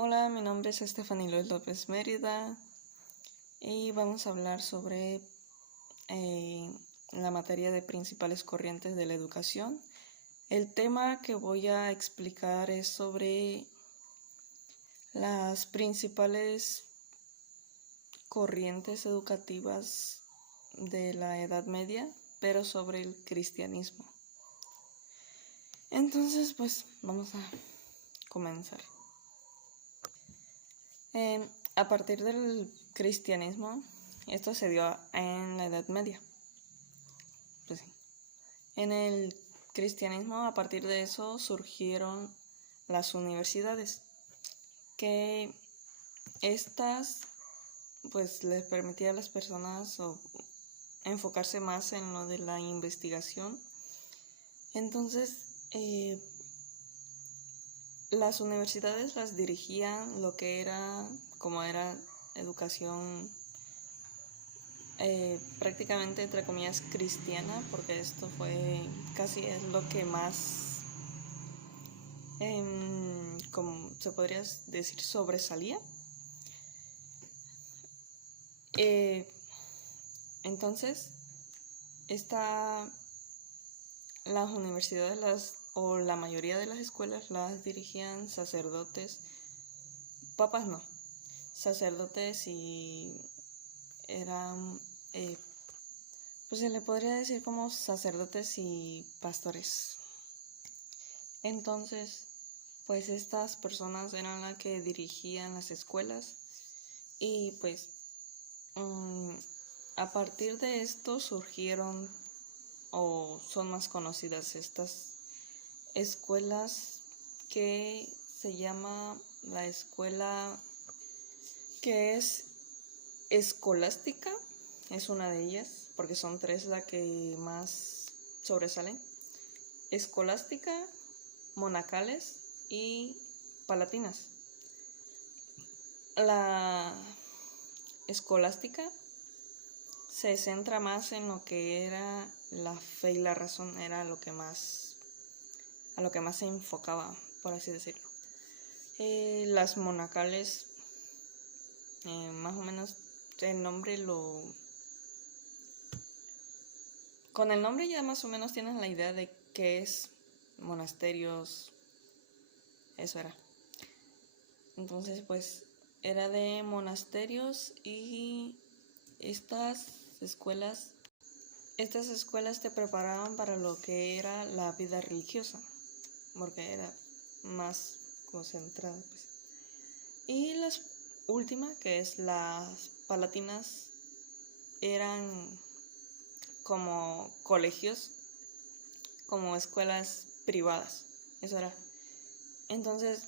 Hola, mi nombre es Estefanía Luis López Mérida y vamos a hablar sobre la materia de principales corrientes de la educación. El tema que voy a explicar es sobre las principales corrientes educativas de la Edad Media, pero sobre el cristianismo. Entonces, pues vamos a comenzar. A partir del cristianismo, esto se dio en la Edad Media. Pues sí. En el cristianismo, a partir de eso, surgieron las universidades, que estas pues les permitía a las personas enfocarse más en lo de la investigación. Entonces, las universidades las dirigían lo que era, como era educación prácticamente entre comillas cristiana, porque esto fue casi es lo que más, como se podría decir, sobresalía. Entonces, las universidades o la mayoría de las escuelas las dirigían sacerdotes, papas no, sacerdotes y eran, pues se le podría decir como sacerdotes y pastores. Entonces, pues estas personas eran las que dirigían las escuelas y pues a partir de esto surgieron o son más conocidas estas escuelas que se llama la escuela que es escolástica, es una de ellas, porque son tres las que más sobresalen: escolástica, monacales y palatinas. La escolástica se centra más en lo que era la fe y la razón, era a lo que más se enfocaba, por así decirlo. Las monacales, más o menos el nombre con el nombre ya más o menos tienes la idea de qué es monasterios, eso era. Entonces pues era de monasterios y estas escuelas te preparaban para lo que era la vida religiosa, porque era más concentrada, pues. Y las últimas, que es las palatinas, eran como colegios, como escuelas privadas, eso era. Entonces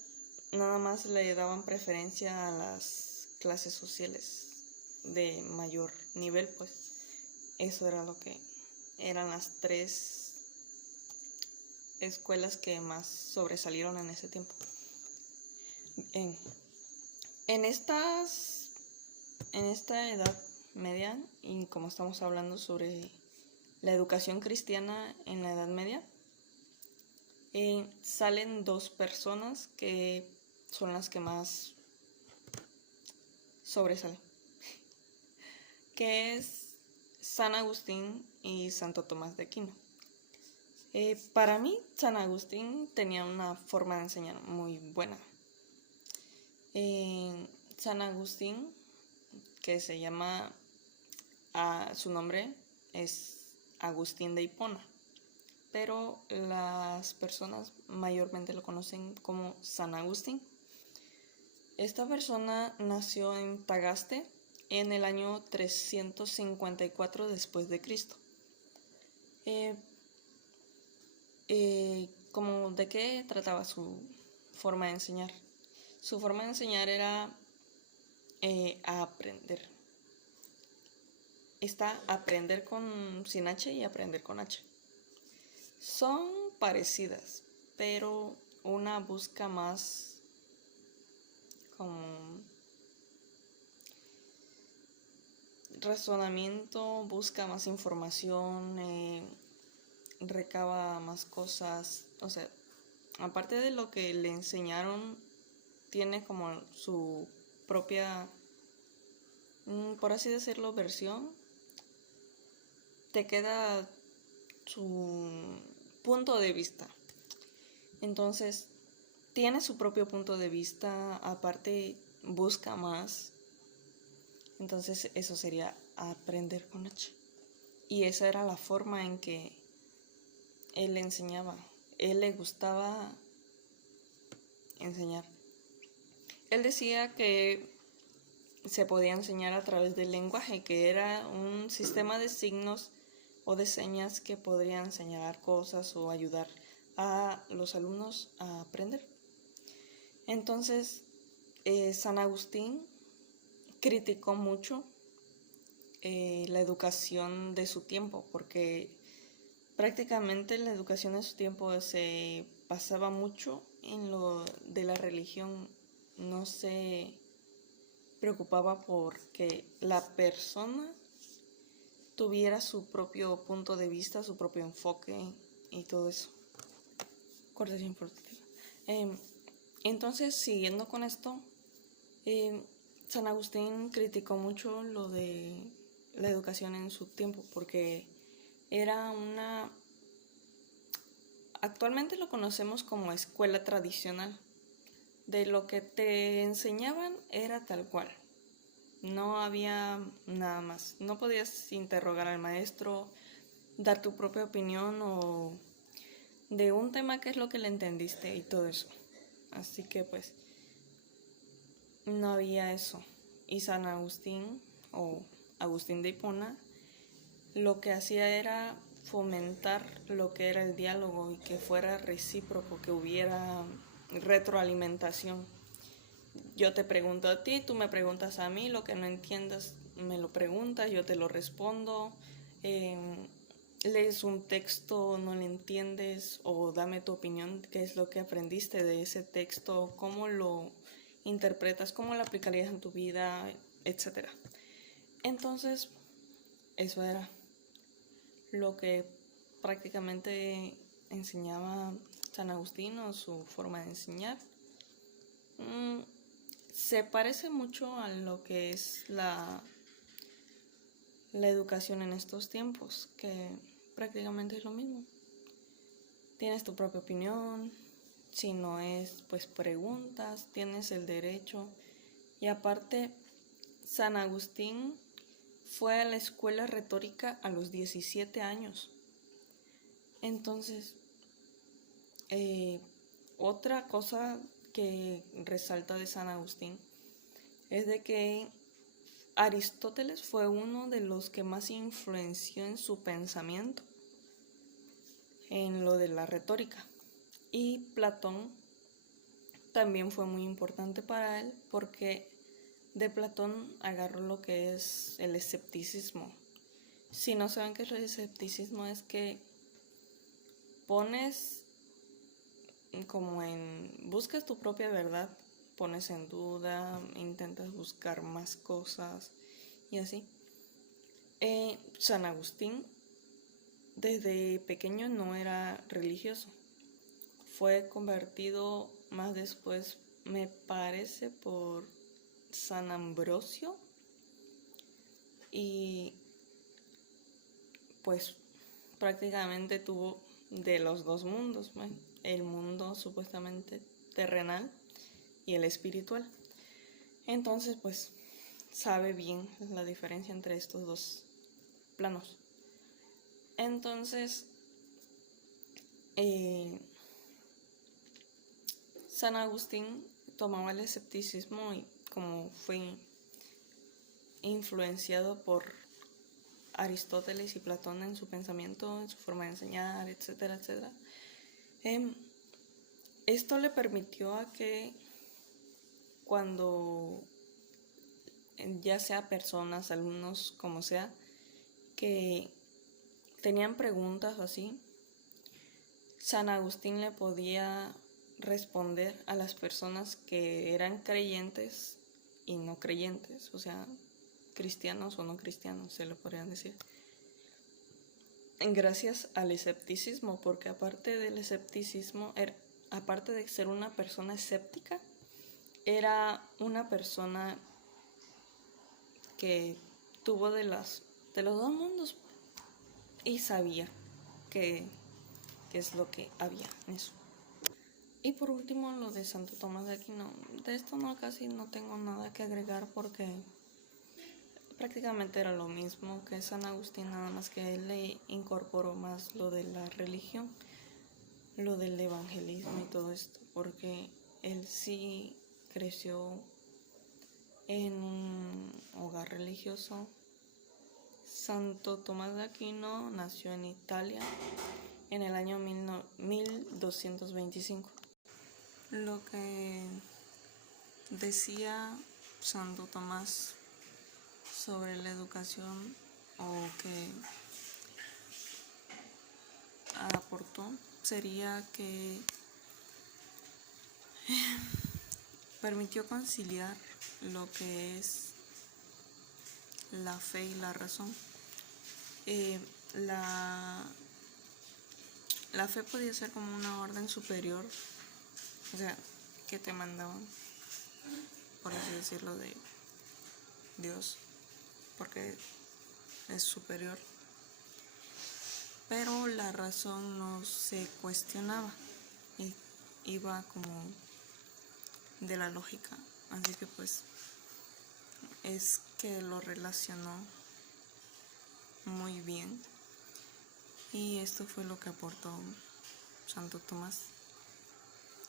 nada más le daban preferencia a las clases sociales de mayor nivel, pues. Eso era lo que eran las tres escuelas que más sobresalieron en ese tiempo. En esta edad media, y como estamos hablando sobre la educación cristiana en la Edad Media, salen dos personas que son las que más sobresalen, que es San Agustín y Santo Tomás de Aquino. Para mí, San Agustín tenía una forma de enseñar muy buena. San Agustín, que se llama, su nombre es Agustín de Hipona, pero las personas mayormente lo conocen como San Agustín. Esta persona nació en Tagaste en el año 354 después de Cristo. ¿Cómo de qué trataba su forma de enseñar? Su forma de enseñar era a aprender. Está aprender sin H y aprender con H. Son parecidas, pero una busca más como razonamiento, busca más información, recaba más cosas. O sea, aparte de lo que le enseñaron tiene como su propia, por así decirlo, versión. Te queda su punto de vista. Entonces, tiene su propio punto de vista, aparte busca más. Entonces, eso sería aprender con H. Y esa era la forma en que él enseñaba. Él le gustaba enseñar. Él decía que se podía enseñar a través del lenguaje, que era un sistema de signos o de señas que podrían señalar cosas o ayudar a los alumnos a aprender. Entonces, San Agustín criticó mucho la educación de su tiempo, porque prácticamente la educación de su tiempo se basaba mucho en lo de la religión. No se preocupaba por que la persona tuviera su propio punto de vista, su propio enfoque y todo eso. Cortesía informativa. Entonces, siguiendo con esto, San Agustín criticó mucho lo de la educación en su tiempo, porque era actualmente lo conocemos como escuela tradicional. De lo que te enseñaban era tal cual. No había nada más. No podías interrogar al maestro, dar tu propia opinión o de un tema que es lo que le entendiste y todo eso. Así que pues no había eso. Y San Agustín o Agustín de Hipona lo que hacía era fomentar lo que era el diálogo y que fuera recíproco, que hubiera retroalimentación. Yo te pregunto a ti, tú me preguntas a mí, lo que no entiendas me lo preguntas, yo te lo respondo. Lees un texto, no lo entiendes o dame tu opinión, qué es lo que aprendiste de ese texto, cómo lo interpretas, cómo lo aplicarías en tu vida, etc. Entonces, eso era lo que prácticamente enseñaba San Agustín o su forma de enseñar. Se parece mucho a lo que es la educación en estos tiempos, que prácticamente es lo mismo. Tienes tu propia opinión, si no es, pues preguntas, tienes el derecho. Y aparte, San Agustín fue a la escuela retórica a los 17 años. Entonces, otra cosa que resalta de San Agustín es de que Aristóteles fue uno de los que más influenció en su pensamiento, en lo de la retórica. Y Platón también fue muy importante para él porque de Platón agarró lo que es el escepticismo. Si no saben qué es el escepticismo, es que pones buscas tu propia verdad, pones en duda, intentas buscar más cosas y así. San Agustín desde pequeño no era religioso, fue convertido más después, me parece, por San Ambrosio, y pues prácticamente tuvo de los dos mundos, el mundo supuestamente terrenal y el espiritual. Entonces pues sabe bien la diferencia entre estos dos planos. Entonces San Agustín tomaba el escepticismo y como fue influenciado por Aristóteles y Platón en su pensamiento, en su forma de enseñar, etcétera, etcétera. Esto le permitió a que cuando ya sea personas, alumnos, como sea, que tenían preguntas o así, San Agustín le podía responder a las personas que eran creyentes y no creyentes, o sea, cristianos o no cristianos, se lo podrían decir. Gracias al escepticismo, porque aparte del escepticismo, aparte de ser una persona escéptica, era una persona que tuvo de los dos mundos y sabía qué es lo que había en eso. Y por último, lo de Santo Tomás de Aquino. De esto casi no tengo nada que agregar porque prácticamente era lo mismo que San Agustín, nada más que él le incorporó más lo de la religión, lo del evangelismo y todo esto, porque él sí creció en un hogar religioso. Santo Tomás de Aquino nació en Italia en el año 1225. Lo que decía Santo Tomás sobre la educación o que aportó sería que permitió conciliar lo que es la fe y la razón. La fe podía ser como una orden superior, o sea, que te mandaban, por así decirlo, de Dios, porque es superior. Pero la razón no se cuestionaba y iba como de la lógica. Así que pues es que lo relacionó muy bien. Y esto fue lo que aportó Santo Tomás.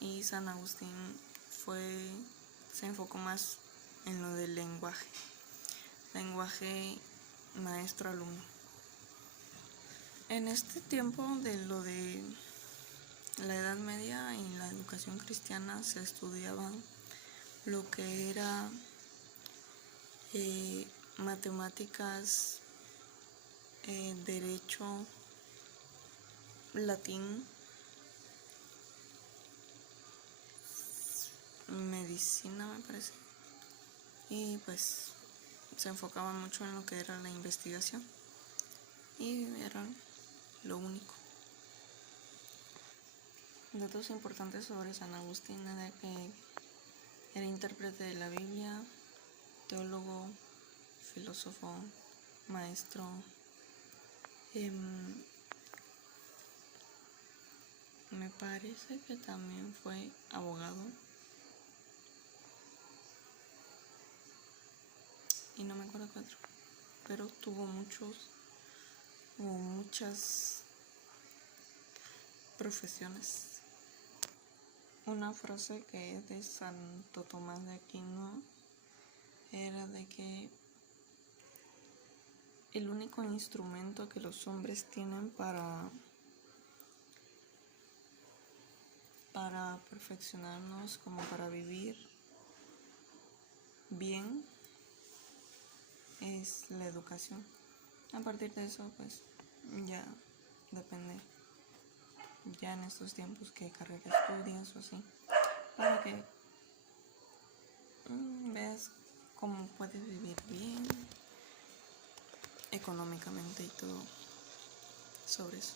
Y San Agustín se enfocó más en lo del lenguaje maestro-alumno. En este tiempo de lo de la Edad Media y la educación cristiana se estudiaban lo que era matemáticas, derecho, latín, medicina, me parece, y pues se enfocaban mucho en lo que era la investigación y era lo único. Datos importantes sobre San Agustín era que era intérprete de la Biblia, teólogo, filósofo, maestro, me parece que también fue abogado y no me acuerdo qué otro, pero tuvo muchas profesiones. Una frase que es de Santo Tomás de Aquino era de que el único instrumento que los hombres tienen para perfeccionarnos, como para vivir bien, es la educación. A partir de eso, pues ya depende, ya en estos tiempos, qué carrera estudias o así, para que veas cómo puedes vivir bien económicamente y todo sobre eso.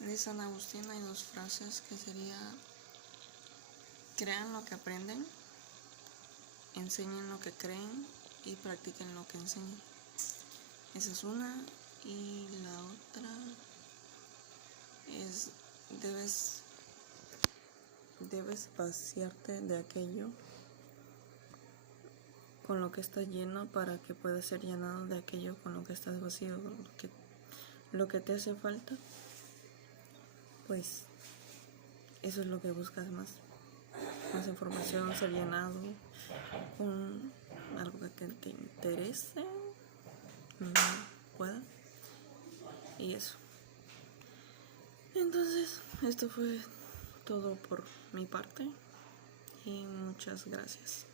De San Agustín hay dos frases que sería: crean lo que aprenden, enseñen lo que creen y practiquen lo que enseñan. Esa es una. Y la otra es: debes vaciarte de aquello con lo que estás lleno para que puedas ser llenado de aquello con lo que estás vacío. Lo que te hace falta, pues eso es lo que buscas más información, ser llenado con algo que te interese, pueda, y eso. Entonces, esto fue todo por mi parte y muchas gracias.